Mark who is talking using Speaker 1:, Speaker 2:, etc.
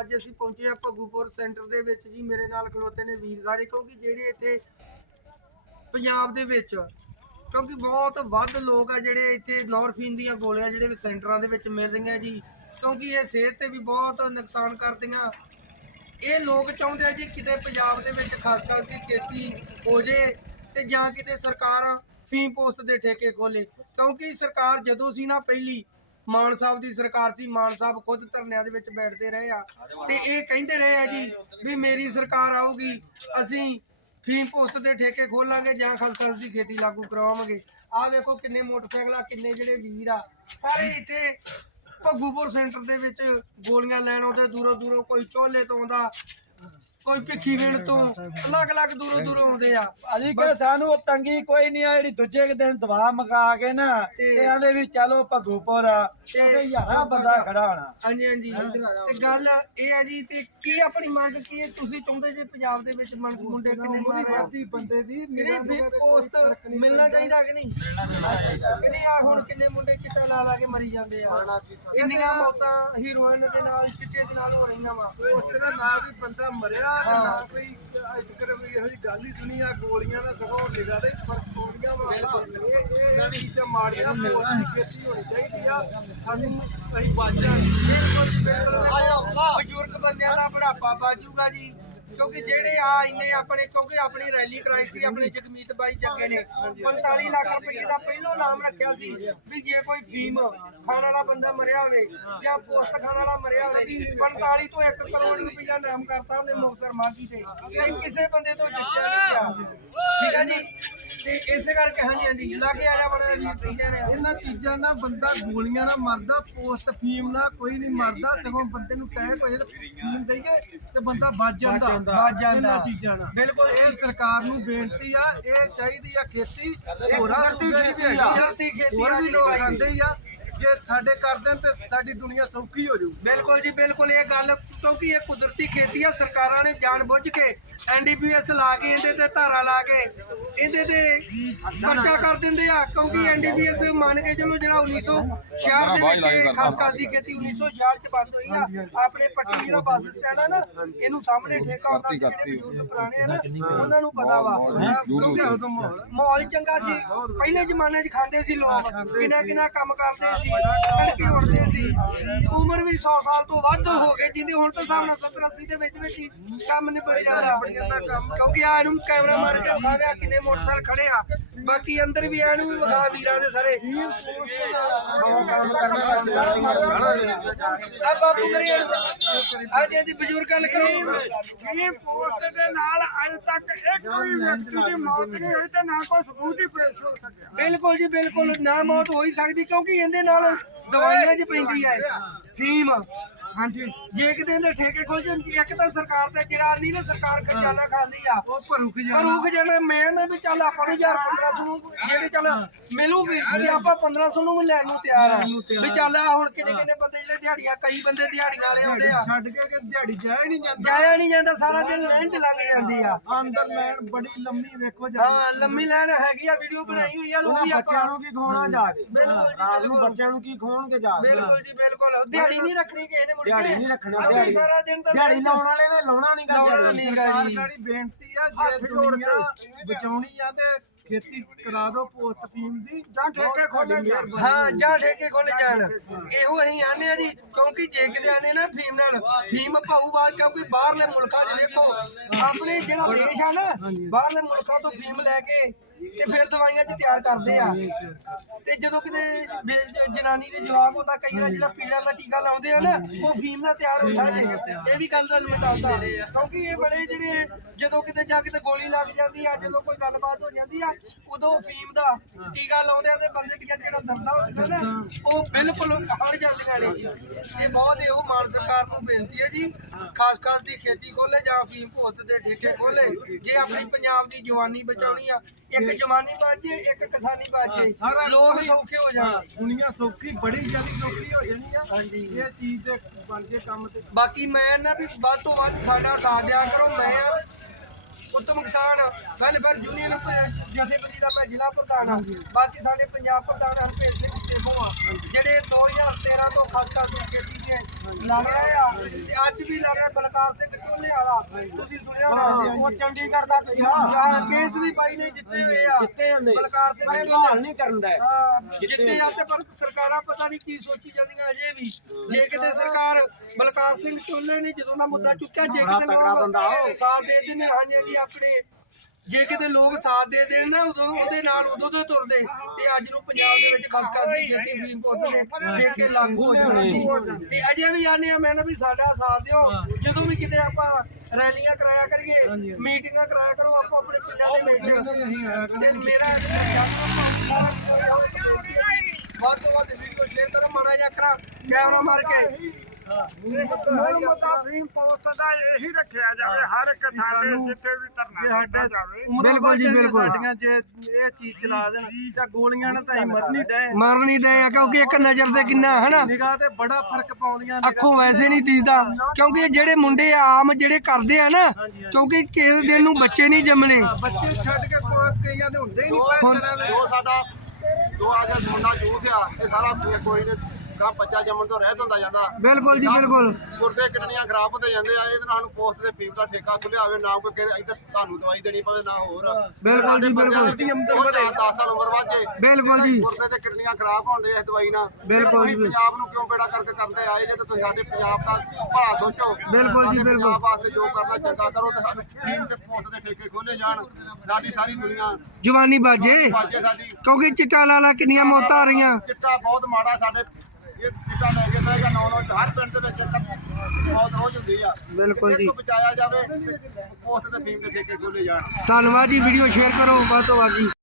Speaker 1: ਅੱਜ ਅਸੀਂ ਪਹੁੰਚੇ ਆ ਭੱਗੂਪੁਰ ਸੈਂਟਰ ਦੇ ਵਿੱਚ ਜੀ। ਮੇਰੇ ਨਾਲ ਖਲੋਤੇ ਨੇ ਵੀਰ ਸਾਰੇ, ਕਿਉਂਕਿ ਜਿਹੜੇ ਇੱਥੇ ਪੰਜਾਬ ਦੇ ਵਿੱਚ, ਕਿਉਂਕਿ ਬਹੁਤ ਵੱਧ ਲੋਕ ਆ ਜਿਹੜੇ ਇੱਥੇ ਨੌਰਫੀਨ ਦੀਆਂ ਗੋਲੀਆਂ ਜਿਹੜੇ ਸੈਂਟਰਾਂ ਦੇ ਵਿੱਚ ਮਿਲ ਰਹੀਆਂ ਜੀ। ਕਿਉਂਕਿ ਇਹ ਸਿਹਤ ਤੇ ਵੀ ਬਹੁਤ ਨੁਕਸਾਨ ਕਰਦੀਆਂ। ਇਹ ਲੋਕ ਚਾਹੁੰਦੇ ਆ ਜੀ, ਕਿਤੇ ਪੰਜਾਬ ਦੇ ਵਿੱਚ ਖਾਸ ਕਰਕੇ ਖੇਤੀ ਹੋ ਜੇ ਤੇ ਜਾਂ ਕਿਤੇ ਸਰਕਾਰ ਫੀਮ ਪੋਸਟ ਦੇ ਠੇਕੇ ਖੋਲੇ। ਕਿਉਂਕਿ ਸਰਕਾਰ ਜਦੋਂ ਸੀ ਨਾ, ਪਹਿਲੀ ਮਾਨ ਸਾਹਿਬ ਦੀ ਸਰਕਾਰ ਸੀ, ਮਾਨ ਸਾਹਿਬ ਖੁਦ ਧਰਨਿਆਂ ਦੇ ਵਿੱਚ ਬੈਠਦੇ ਰਹੇ ਆ। ਤੇ ਇਹ ਕਹਿੰਦੇ ਰਹੇ ਆ ਜੀ ਵੀ ਮੇਰੀ ਸਰਕਾਰ ਆਊਗੀ, ਅਸੀਂ ਫੀਮ ਪੋਸਟ ਦੇ ਠੇਕੇ ਖੋਲਾਂਗੇ ਜਾਂ ਖਸਖਸ ਦੀ ਖੇਤੀ ਲਾਗੂ ਕਰਵਾਵਾਂਗੇ ਆਹ ਦੇਖੋ ਕਿੰਨੇ ਮੋਟਰਸਾਈਕਲ ਆ ਕਿੰਨੇ ਜਿਹੜੇ ਵੀਰ ਆ। ਸਾਰੇ ਇੱਥੇ ਭੱਗੂਪੁਰ ਸੈਂਟਰ ਦੇ ਵਿੱਚ ਗੋਲੀਆਂ ਲੈਣ ਆਉਂਦੇ ਦੂਰੋਂ ਦੂਰੋਂ ਕੋਈ ਚੋਲੇ ਤੋਂ ਆਉਂਦਾ। ਕੋਈ ਭਿੱਖੀ ਵੇਣ ਤੋਂ ਅਲੱਗ ਅਲੱਗ ਦੂਰੋਂ ਦੂਰੋਂ ਆਉਂਦੇ ਆ।
Speaker 2: ਅਜੀ ਕਿ ਸਾਨੂੰ ਉਹ ਤੰਗੀ ਕੋਈ ਨਹੀਂ ਆ ਜਿਹੜੀ ਦੂਜੇ ਕੁ ਦਿਨ ਦਵਾ ਮਗਾ ਕੇ ਨਾ
Speaker 1: ਤੇ-
Speaker 2: ਤੇ ਆਂਦੇ ਵੀ ਚਲੋ ਭੱਗੂਪੁਰ। ਆ ਯਾਰਾ ਬੰਦਾ ਖੜਾ ਹੋਣਾ।
Speaker 1: ਹਾਂਜੀ ਹਾਂਜੀ ਤੇ ਗੱਲ ਇਹ ਹੈ ਜੀ ਤੇ ਕੀ ਆਪਣੀ ਮੰਗ ਕੀ ਹੈ? ਤੁਸੀਂ ਚਾਹੁੰਦੇ ਜੇ ਪੰਜਾਬ ਦੇ ਵਿੱਚ ਮੁੰਡੇ ਕਿੰਨੇ ਮਾਰੇ ਆ?
Speaker 2: ਬੰਦੇ ਦੀ
Speaker 1: ਨਹੀਂ ਫਿਰ ਪੋਸਟ ਮਿਲਣਾ ਚਾਹੀਦਾ ਕਿ ਨਹੀਂ? ਕਿ ਨਹੀਂ ਆ ਹੁਣ ਕਿੰਨੇ ਮੁੰਡੇ ਚਿੱਟਾ ਲਾ ਲਾ ਕੇ ਮਰੀ ਜਾਂਦੇ ਆ। ਕਿੰਨੀਆਂ ਮੌਤਾਂ ਹੀਰੋਇਨ ਦੇ ਨਾਲ ਚਿੱਟੇ ਦੇ ਨਾਲ ਹੋ ਰਹੀਆਂ ਵਾ।
Speaker 3: ਉਸ ਤਰ੍ਹਾਂ ਨਾ ਵੀ ਬੰਦਾ ਮਰਿਆ। ਤੇ ਕੋਈ ਅੱਜ ਵੀ ਇਹੋ ਜਿਹੀ ਗੱਲ ਹੀ। ਸੁਣੀ ਆ ਗੋਲੀਆਂ ਦਾ ਸਗੋਂ ਨਿਗਾਹ ਦੇ ਫ਼ਰਕ ਗੋਲੀਆਂ ਵਾ ਇਹ ਇਹ ਚੀਜ਼ਾਂ ਮਾੜੀਆਂ ਮਿਲਣਾ ਖੇਤੀ ਹੋਣੀ ਚਾਹੀਦੀ ਆ ਸਾਨੂੰ ਅਸੀਂ ਬਚ
Speaker 1: ਬਜ਼ੁਰਗ ਬੰਦਿਆਂ ਦਾ ਬੁਢਾਪਾ ਬਾਜੂਗਾ ਜੀ। ਕਿਉਂਕਿ ਜਿਹੜੇ ਆ ਇੰਨੇ ਆਪਣੇ ਕਿਉਂਕਿ ਆਪਣੀ ਰੈਲੀ ਕਰਾਈ ਸੀ, ਆਪਣੇ ਜਗਮੀਤ ਬਾਈ ਜੱਗੇ ਨੇ। 45 ਲੱਖ ਰੁਪਏ ਦਾ ਪਹਿਲੋਂ ਨਾਮ ਰੱਖਿਆ ਸੀ ਵੀ ਜੇ ਕੋਈ ਫੀਮ ਖਾਣ ਵਾਲਾ ਬੰਦਾ ਮਰਿਆ ਹੋਵੇ ਜਾਂ ਪੋਸਟ ਖਾਣ ਵਾਲਾ ਮਰਿਆ ਹੋਵੇ 45 ਤੋਂ 1 ਕਰੋੜ ਰੁਪਇਆ ਨਾਮ ਕਰਤਾ ਉਹਨੇ ਮੁਕਤਸਰ ਮਾਗੀ ਤੇ। ਕਿਸੇ ਬੰਦੇ ਤੋਂ ਜਿੱਤਿਆ ਨਹੀਂ ਗਿਆ। ਠੀਕ ਹੈ ਜੀ? ਤੇ ਇਸੇ ਕਰਕੇ ਹਾਂਜੀ ਹਾਂਜੀ ਲਾਗੇ ਆ ਜਾ ਬੜਾ ਵੀਰ ਠੀਕ ਨੇ
Speaker 3: ਇਹਨਾਂ ਚੀਜ਼ਾਂ ਨਾਲ ਬੰਦਾ ਗੋਲੀਆਂ ਨਾਲ ਮਰਦਾ ਪੋਸਟ ਫੀਮ ਨਾਲ ਕੋਈ ਨਹੀਂ ਮਰਦਾ ਸਗੋਂ ਬੰਦੇ ਨੂੰ ਟੈਕ ਹੋ ਜਾਂਦਾ ਫੀਮ ਦੇਈਏ ਤੇ ਬੰਦਾ ਬਚ ਜਾਂਦਾ।
Speaker 1: ਬਚ ਜਾਂਦਾ।
Speaker 3: ਇਹਨਾਂ ਚੀਜ਼ਾਂ ਨਾਲ।
Speaker 1: ਬਿਲਕੁਲ
Speaker 3: ਇਹ ਸਰਕਾਰ ਨੂੰ ਬੇਨਤੀ ਆ ਇਹ ਚਾਹੀਦੀ ਆ ਖੇਤੀ। ਹੋਰਾਂ ਦੀ ਵੀ ਹੈਗੀ ਆ ਹੋਰ ਲੋਕ। ਖਾਂਦੇ ਆ। ਜੇ ਸਾਡੇ ਕਰ ਦੇਣ ਤੇ ਸਾਡੀ ਦੁਨੀਆ ਸੌਖੀ ਹੋ ਜਾਊ।
Speaker 1: ਬਿਲਕੁਲ ਜੀ, ਬਿਲਕੁਲ ਇਹ ਗੱਲ ਕਿਉਂਕਿ ਇਹ ਕੁਦਰਤੀ ਖੇਤੀ ਆ, ਸਰਕਾਰਾਂ ਨੇ ਜਾਣਬੁੱਝ ਕੇ ਐਨਡੀਪੀਐਸ ਲਾ ਕੇ ਇਹਦੇ ਤੇ ਧਾਰਾ ਲਾ ਕੇ ਇਹਦੇ ਤੇ ਪਰਚਾ ਕਰ ਦਿੰਦੇ ਆ ਕਿਉਂਕਿ ਐਨਡੀਪੀਐਸ ਮੰਨ ਕੇ ਚਲੋ ਜਿਹੜਾ 1966 ਦੇ ਵਿੱਚ ਖਾਸ ਕਰ ਦੀ ਖੇਤੀ 1966 ਚ ਬੰਦ ਹੋਈ ਆ ਆਪਣੇ ਪੱਟੀ ਜਿਹੜਾ ਬੱਸ ਸਟੈਂਡ ਆ ਨਾ ਇਹਨੂੰ ਸਾਹਮਣੇ ਠੇਕਾ ਹੁੰਦਾ ਸੀ ਜਿਹੜੇ ਬਜ਼ੁਰਗ ਪੁਰਾਣੇ ਆ ਨਾ ਉਹਨਾਂ ਨੂੰ ਪਤਾ ਵਾ। ਕਿਉਂਕਿ
Speaker 3: ਮਾਹੌਲ
Speaker 1: ਚੰਗਾ ਸੀ ਪਹਿਲੇ ਜ਼ਮਾਨੇ 'ਚ ਖਾਂਦੇ ਸੀ ਲੋਕ ਕਿੰਨਾ ਕਿੰਨਾ ਕੰਮ ਕਰਦੇ ਸੀ ਸੜਕੀ ਉੜਦੇ ਸੀ। ਉਮਰ ਵੀ 100 ਸਾਲ ਤੋਂ ਵੱਧ ਹੋ ਗਈ ਜਿੰਦੀ ਹੁਣ ਤਾਂ ਸਾਹਮਣੇ 70 80 ਦੇ ਵਿੱਚ ਵਿੱਚ ਹੀ ਕੰਮ ਨਿਬੜ ਜਾਂਦਾ ਕਿਉਂਕਿ ਆ ਇਹਨੂੰ ਕੈਮਰਾ ਮਾਰ ਕੇ ਵਿਖਾ ਗਿਆ ਕਿੰਨੇ ਮੋਟਰਸਾਈਕਲ ਖੜੇ ਆ। ਬਾਕੀ ਅੰਦਰ ਵੀ ਇਹਨੂੰ ਵੀ ਵਿਖਾ ਵੀਰਾਂ ਦੇ ਸਾਰੇ। ਆ ਬਾਪੂ ਕਰੀਏ ਅੱਜ ਅੱਜ ਬਜ਼ੁਰਗ ਗੱਲ ਕਰੋ।
Speaker 4: ਇਹ ਪੋਸਟ ਦੇ ਨਾਲ ਅੱਜ ਤੱਕ ਇੱਕ ਵੀ ਵਿਅਕਤੀ ਦੀ ਮੌਤ ਨਹੀਂ ਹੋਈ ਤੇ ਨਾ ਕੋਈ ਸਬੂਤ ਹੀ ਪੇਸ਼ ਹੋ ਸਕਿਆ।
Speaker 1: ਬਿਲਕੁਲ ਜੀ ਬਿਲਕੁਲ। ਨਾ ਮੌਤ ਹੋ ਹੀ ਸਕਦੀ ਕਿਉਂਕਿ ਇਹਦੇ ਨਾਲ ਦਵਾਈਆਂ 'ਚ ਪੈਂਦੀ ਹੈ ਫੀਮ
Speaker 4: ਹਾਂਜੀ।
Speaker 1: ਜੇ ਕਿਤੇ ਇਹਦੇ ਠੇਕੇ ਖੋਲ ਜੇ ਇੱਕ ਤਾਂ ਸਰਕਾਰ ਦਾ ਕਿਰਾਰ ਨਹੀਂ ਨਾ ਸਰਕਾਰ ਖਜ਼ਾਨਾ ਖਾਲੀ ਆ।
Speaker 3: ਉਹ ਭਰੂਖ
Speaker 1: ਪਰ
Speaker 3: ਜਾਣਾ।
Speaker 1: ਉਹ ਜਣਾ ਮੈਂ ਨਾ ਵੀ ਚੱਲ ਆਪਾਂ ਨੂੰ ਯਾਰ 1500 ਨੂੰ ਜਿਹੜੇ ਚੱਲ ਮਿਲੂਗੀ ਵੀ ਆਪਾਂ 1500 ਨੂੰ ਵੀ ਲੈਣ ਨੂੰ ਤਿਆਰ ਆ। ਵੀ ਚੱਲ ਆ ਹੁਣ ਕਿੰਨੇ ਕਿੰਨੇ ਬੰਦੇ ਜਿਹੜੇ ਦਿਹਾੜੀਆਂ ਕਈ ਬੰਦੇ ਦਿਹਾੜੀਆਂ ਵਾਲੇ ਆਉਂਦੇ ਆ।
Speaker 3: ਛੱਡ ਕੇ ਕਿ ਦਿਹਾੜੀ ਜਾਇਆ ਨਹੀਂ ਜਾਂਦਾ।
Speaker 1: ਜਾਇਆ ਨਹੀਂ ਜਾਂਦਾ ਸਾਰਾ ਦਿਨ ਲਾਈਨ ਚ ਲੰਘ ਜਾਂਦੀ ਆ।
Speaker 3: ਅੰਦਰ ਲੈਣ ਬੜੀ ਲੰਮੀ ਵੇਖੋ ਜਾ।
Speaker 1: ਹਾਂ ਲੰਮੀ ਲਾਈਨ ਹੈਗੀ ਆ ਵੀਡੀਓ ਬਣਾਈ ਹੋਈ ਆ ਲੋਕੀ
Speaker 2: ਬੱਚਿਆਂ ਨੂੰ ਕੀ ਖਵਾਉਣਾ ਜਾ ਕੇ।
Speaker 1: ਬਿਲਕੁਲ ਜੀ,
Speaker 2: ਰਾਤ ਨੂੰ। ਬੱਚਿਆਂ ਨੂੰ ਕੀ ਖਵਾਉਣਗੇ ਜਾ
Speaker 1: ਬਿਲਕੁਲ ਜੀ ਬਿਲਕੁਲ। ਦਿਹਾੜੀ ਨਹੀਂ ਰੱਖਣੀ ਕਿਸੇ ਨੇ
Speaker 2: ਦਿਹਾੜੀ ਨਹੀਂ ਰੱਖਣਾ, ਦਿਹਾੜੀ।
Speaker 1: ਸਾਰਾ ਦਿਨ ਤਾਂ
Speaker 2: ਦਿਹਾੜੀ ਲਾਉਣ ਵਾਲੇ ਨੇ ਲਾਉਣਾ ਨਹੀਂ ਗਾ ਦਿਹਾੜੀ
Speaker 3: ਸਰਕਾਰ ਬੇਨਤੀ ਆ ਜੇ ਦੁਨੀਆ ਬਚਾਉਣੀ ਆ ਤੇ ਖੇਤੀ ਕਰਾ ਦਿਓ ਪੋਸਟ ਫੀਮ ਦੀ
Speaker 4: ਜਾਂ ਠੇਕੇ ਖੋਲ੍ਹੇ ਜਾਣ।
Speaker 1: ਹਾਂ ਜਾਂ ਠੇਕੇ ਖੋਲੇ ਜਾਣ। ਇਹੋ ਅਸੀਂ ਆਨੇ ਆ ਜੀ ਕਿਉਂਕਿ ਜੇ ਕਿਤੇ ਆਨੇ ਨਾ ਫੀਮ ਨਾਲ ਫੀਮ ਭਾਊਗਾ ਕਿਉਂਕਿ ਬਾਹਰਲੇ ਮੁਲਕਾਂ 'ਚ ਵੇਖੋ ਆਪਣੇ ਜਿਹੜਾ ਦੇਸ਼ ਆ ਨਾ ਬਾਹਰਲੇ ਮੁਲਕਾਂ ਤੋਂ ਫੀਮ ਲੈ ਕੇ ਤੇ ਫਿਰ ਦਵਾਈਆਂ 'ਚ ਤਿਆਰ ਕਰਦੇ ਆ। ਤੇ ਜਦੋਂ ਕਿਤੇ ਜਨਾਨੀ ਦੇ ਜਵਾਕ ਹੁੰਦਾ ਕਈ ਵਾਰ ਜਿਹੜਾ ਪੀੜਾ ਦਾ ਟੀਕਾ ਲਾਉਂਦੇ ਆ ਨਾ ਉਹ ਫੀਮ ਨਾਲ ਤਿਆਰ ਹੁੰਦਾ ਜੀ। ਇਹ ਵੀ ਗੱਲ ਤੁਹਾਨੂੰ ਮੈਂ ਦੱਸਦਾ ਕਿਉਂਕਿ ਇਹ ਬੜੇ ਜਿਹੜੇ ਜਦੋਂ ਕਿਤੇ ਜਾ ਕੇ ਤੇ ਗੋਲੀ ਲੱਗ ਜਾਂਦੀ ਆ ਜਦੋਂ ਕੋਈ ਗੱਲਬਾਤ ਹੋ ਜਾਂਦੀ ਆ ਉਦੋਂ ਫੀਮ ਦਾ ਟੀਕਾ ਲਾਉਂਦੇ ਆ ਤੇ ਬੰਦੇ ਦੀਆਂ ਜਿਹੜਾ ਦਰਦਾਂ ਹੁੰਦੀਆਂ ਨਾ ਉਹ ਬਿਲਕੁਲ ਹਟ ਜਾਂਦੀਆਂ ਨੇ ਜੀ। ਇਹ ਬਹੁਤ ਇਹੋ ਮਾਨ ਸਰਕਾਰ ਨੂੰ ਬੇਨਤੀ ਹੈ ਜੀ ਖਾਸ ਖਾਸ ਦੀ ਖੇਤੀ ਖੋਲੇ ਜਾਂ ਫੀਮ ਭੋਤ ਦੇ ਠੇਕੇ ਖੋਲੇ ਜੇ ਆਪਣੀ ਪੰਜਾਬ ਦੀ ਜਵਾਨੀ ਬਚਾਉਣੀ ਆ ਇੱਕ ਜਵਾਨੀ ਬਾਜੇ ਇੱਕ ਕਿਸਾਨੀ ਬਾਜੇ
Speaker 3: ਸਾਰਾ
Speaker 1: ਲੋਕ
Speaker 3: ਕੁਝ-
Speaker 1: ਸੌਖੇ ਹੋ
Speaker 3: ਹਾਂ,
Speaker 1: ਜਾਣ
Speaker 3: ਦੁਨੀਆ ਸੌਖੀ ਬੜੀ ਜਲਦੀ ਸੌਖੀ ਹੋ ਜਾਣੀ ਆ।
Speaker 1: ਹਾਂਜੀ।
Speaker 3: ਇਹ ਚੀਜ਼ ਦੇ ਬਣ ਕੇ ਕੰਮ ਤੇ।
Speaker 1: ਬਾਕੀ ਮੈਂ ਨਾ ਵੀ ਵੱਧ ਤੋਂ ਵੱਧ ਸਾਡਾ ਸਾਥ ਦਿਆ ਕਰੋ ਮੈਂ ਆ ਉੱਤਮ ਕਿਸਾਨ ਵੈਲਫੇਅਰ ਯੂਨੀਅਨ ਜਥੇਬੰਦੀ ਦਾ ਮੈਂ ਜ਼ਿਲ੍ਹਾ ਪ੍ਰਧਾਨ ਹਾਂ ਬਾਕੀ ਸਾਡੇ ਪੰਜਾਬ ਪ੍ਰਧਾਨ ਹਰਪ੍ਰੀਤ ਸਿੰਘ ਸੇਖੋਂ ਆ। ਜਿਹੜੇ 2013 ਤੋਂ ਖਾਸ ਕਰਕੇ ਖੇਤੀ ਦੇ ਲੱਗ ਰਹੇ ਆ। ਤੇ ਅੱਜ ਵੀ ਲੜ ਰਿਹਾ ਬਲਕਾਰ ਸਿੰਘ ਢੋਲੇ ਵਾਲਾ। ਤੁਸੀਂ ਸੁਣਿਆ ਹੋਣਾ ਉਹ ਚੰਡੀਗੜ੍ਹ ਦਾ ਹਾਂ ਕੇਸ ਵੀ ਬਾਈ ਨੇ ਜਿੱਤੇ ਹੋਏ ਆ।
Speaker 2: ਜਿੱਤੇ ਹੁੰਦੇ
Speaker 1: ਬਲਕਾਰ ਸਿੰਘ
Speaker 2: ਪਰ ਇਹ
Speaker 1: ਢੋਲੇ
Speaker 2: ਭਾਲ ਨਹੀਂ ਕਰਨ ਦਾ
Speaker 1: ਹਾਂ, ਜਿੱਤੇ ਆ ਤੇ ਪਰ ਸਰਕਾਰਾਂ ਪਤਾ ਨਹੀਂ ਕੀ ਸੋਚੀ ਜਾਂਦੀਆਂ ਅਜੇ ਵੀ। ਜੇ ਕਿਤੇ ਸਰਕਾਰ ਬਲਕਾਰ ਸਿੰਘ ਢੋਲੇ ਨੇ ਜਦੋਂ ਦਾ ਮੁੱਦਾ ਚੁੱਕਿਆ ਜੇ ਕਿਤੇ ਸਾਥ ਦੇ ਦੇਣ ਹਾਂਜੀ ਜੀ ਆਪਣੇ ਜੇ ਕਿਤੇ ਲੋਕ ਸਾਥ ਦੇ ਦੇਣ ਨਾ, ਉਦੋਂ ਉਹਦੇ ਨਾਲ ਉਦੋਂ ਤੋਂ ਤੁਰਦੇ। ਤੇ ਅੱਜ ਨੂੰ ਪੰਜਾਬ ਦੇ ਵਿੱਚ ਖਸਖਸ ਦੀ ਖੇਤੀ ਫੀਮ ਪੁੱਤ ਦੇ ਠੇਕੇ ਲਾਗੂ ਹੋ ਜਾਣੇ ਤੇ ਅਜੇ ਵੀ ਆਨੇ ਆ, ਮੈਂ ਨਾ ਵੀ ਸਾਡਾ ਸਾਥ ਦਿਓ। ਜਦੋਂ ਵੀ ਕਿਤੇ ਆਪਾਂ ਰੈਲੀਆਂ ਕਰਾਇਆ ਕਰੀਏ, ਮੀਟਿੰਗਾਂ ਕਰਾਇਆ ਕਰੋ, ਆਪੋ ਆਪਣੇ ਪਿੰਡਾਂ ਦੇ ਵਿੱਚ। ਤੇ ਮੇਰਾ ਵੱਧ ਤੋਂ ਵੱਧ ਵੀਡੀਓ ਸ਼ੇਅਰ ਕਰੋ, ਮਾੜਾ ਜਿਹਾ ਕਰਾ ਕੈਮਰਾ ਮਾਰ ਕੇ।
Speaker 4: ਮੂਲ ਮੁੱਦਾ ਪੋਸਟ ਦਾ ਇਹੀ ਰੱਖਿਆ ਜਾਵੇ ਹਰ ਇੱਕ ਥਾਂ ਤੇ ਜਿੱਥੇ ਵੀ ਧਰਨਾ ਦਿੱਤਾ ਜਾਵੇ
Speaker 1: ਬਿਲਕੁਲ ਜੀ, ਬਿਲਕੁਲ।
Speaker 3: ਸਾਡੀਆਂ ਜੇ ਇਹ ਚੀਜ਼ ਚਲਾ ਦੇਣ ਤਾਂ ਗੋਲੀਆਂ ਨਾਲ ਤਾਂ ਅਸੀਂ ਮਰ ਡਏ
Speaker 1: ਮਰ ਨਹੀਂ ਆ ਕਿਉਂਕਿ ਇੱਕ ਨਜ਼ਰ ਤੇ ਕਿੰਨਾ ਹਨਾ
Speaker 3: ਨਿਗਾਹ ਤੇ ਬੜਾ ਫ਼ਰਕ ਪਾਉਂਦੀਆਂ ਨੇ
Speaker 1: ਅੱਖੋਂ ਵੈਸੇ ਨਹੀਂ ਦਿਸਦਾ ਕਿਉਂਕਿ ਜਿਹੜੇ ਮੁੰਡੇ ਆਮ ਜਿਹੜੇ ਕਰਦੇ ਆ ਨਾ ਕਿਉਂਕਿ ਕਿਸੇ ਦਿਨ ਨੂੰ ਬੱਚੇ ਨਹੀਂ ਜੰਮਣੇ
Speaker 3: ਬੱਚੇ ਛੱਡ ਕੇ ਕਈਆਂ ਦੇ ਹੁੰਦੇ ਹੀ ਨਹੀਂ
Speaker 5: ਜੋ ਸਾਡਾ ਜੋ ਅੱਜ ਮੁੰਡਾ ਜੂਥ ਆ ਇਹ ਸਾਰਾ ਕੋਈ ਨੇ ਕਾ ਬੱਚਾ ਜੰਮਣ ਤੋਂ ਰਹਿਤ ਹੁੰਦਾ ਜਾਂਦਾ।
Speaker 1: ਬਿਲਕੁਲ ਜੀ ਬਿਲਕੁਲ।
Speaker 5: ਗੁਰਦੇ ਕਿਡਨੀਆਂ ਖਰਾਬ ਹੁੰਦੇ ਜਾਂਦੇ ਆ ਇਹਦੇ ਨਾਲ ਸਾਨੂੰ ਪੋਸਟ ਦੇ ਫੀਮ ਦਾ ਠੇਕਾ ਖੁੱਲਿਆ ਹੋਵੇ ਨਾ ਕੋਈ ਕਹਿੰਦੇ ਇੱਧਰ ਤੁਹਾਨੂੰ ਦਵਾਈ ਦੇਣੀ ਪਵੇ ਨਾ ਹੋਰ।
Speaker 1: ਬਿਲਕੁਲ ਜੀ, ਬਿਲਕੁਲ।
Speaker 5: ਦੀ ਆਮਦਨ ਵਧੇ। 10 ਸਾਲ ਉਮਰ ਵਾਜੇ
Speaker 1: ਬਿਲਕੁਲ ਜੀ।
Speaker 5: ਗੁਰਦੇ ਤੇ ਕਿਡਨੀਆਂ ਖਰਾਬ ਹੁੰਦੇ ਇਸ ਦਵਾਈ ਨਾਲ।
Speaker 1: ਬਿਲਕੁਲ ਜੀ,
Speaker 5: ਪੰਜਾਬ ਨੂੰ ਕਿਉਂ ਬੇੜਾ ਕਰਕੇ ਕਰਦੇ ਆਏ ਜੇ ਤੇ ਤੁਸੀਂ ਸਾਡੇ ਪੰਜਾਬ ਦਾ ਭਲਾ ਸੋਚੋ।
Speaker 1: ਬਿਲਕੁਲ ਜੀ, ਬਿਲਕੁਲ।
Speaker 5: ਪੰਜਾਬ ਵਾਸਤੇ ਜੋ ਕਰਨਾ ਚੰਗਾ ਕਰੋ ਤੇ ਸਾਨੂੰ ਫੀਮ ਤੇ ਪੋਸਟ ਦੇ ਠੇਕੇ ਖੋਲੇ ਜਾਣ। ਸਾਡੀ ਸਾਰੀ ਦੁਨੀਆ।
Speaker 1: ਜਵਾਨੀ ਬਾਜੇ।
Speaker 5: ਵਾਜੇ ਸਾਡੀ।
Speaker 1: ਕਿਉਂਕਿ ਚਿੱਟਾ ਲਾਲਾ ਕਿੰਨੀਆਂ ਮੌਤਾਂ ਆ ਰਹੀਆਂ।
Speaker 5: ਚਿੱਟਾ ਬਹੁਤ ਮਾੜਾ ਸਾਡੇ ਇਹ ਚਿੱਟਾ ਲੈ ਕੇ ਬਹਿ ਗਿਆ ਨੌ ਨੌ ਹਰ ਪਿੰਡ ਦੇ ਵਿੱਚ ਇੱਕ ਬਹੁਤ ਰੋਜ਼ ਹੁੰਦੀ ਆ।
Speaker 1: ਬਿਲਕੁਲ ਜੀ
Speaker 5: ਬਚਾਇਆ ਜਾਵੇ ਪੋਸਟ ਤੇ ਫੀਮ ਦੇ ਠੇਕੇ ਖੋਲੇ ਜਾਣ।
Speaker 1: ਧੰਨਵਾਦ ਜੀ ਵੀਡੀਓ ਸ਼ੇਅਰ ਕਰੋ ਵੱਧ ਤੋਂ ਵੱਧ ਜੀ।